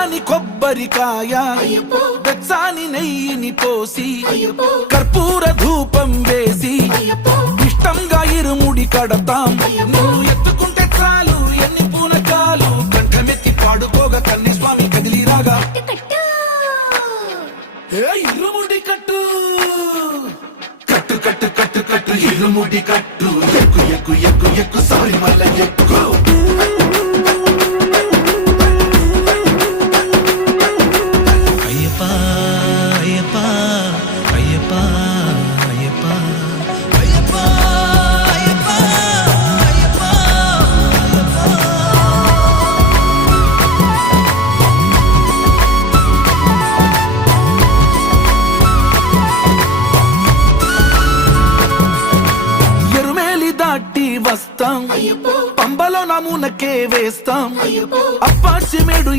పచ్చాని కొబ్బరికాయ వెచ్చాని నెయ్యిని పోసి కర్పూర ధూపం వేసి ఇష్టంగా ఇరుముడి కడతాం. నువ్వు ఎత్తుకుంటే చాలు ఎన్ని పూనకాలు కంఠమెత్తి పాడుకోగా కన్యస్వామి కదిలిరాగా ఇరుముడి కట్టు కట్టు కట్టు కట్టు కట్టు ఇరుముడి కట్టు ఎక్కు ఎక్కు ఎక్కు ఎక్కు సారి మల్ల ఎక్కు. వస్తాం పంబలో నమూనకే వేస్తాం అప్పాచి మేడు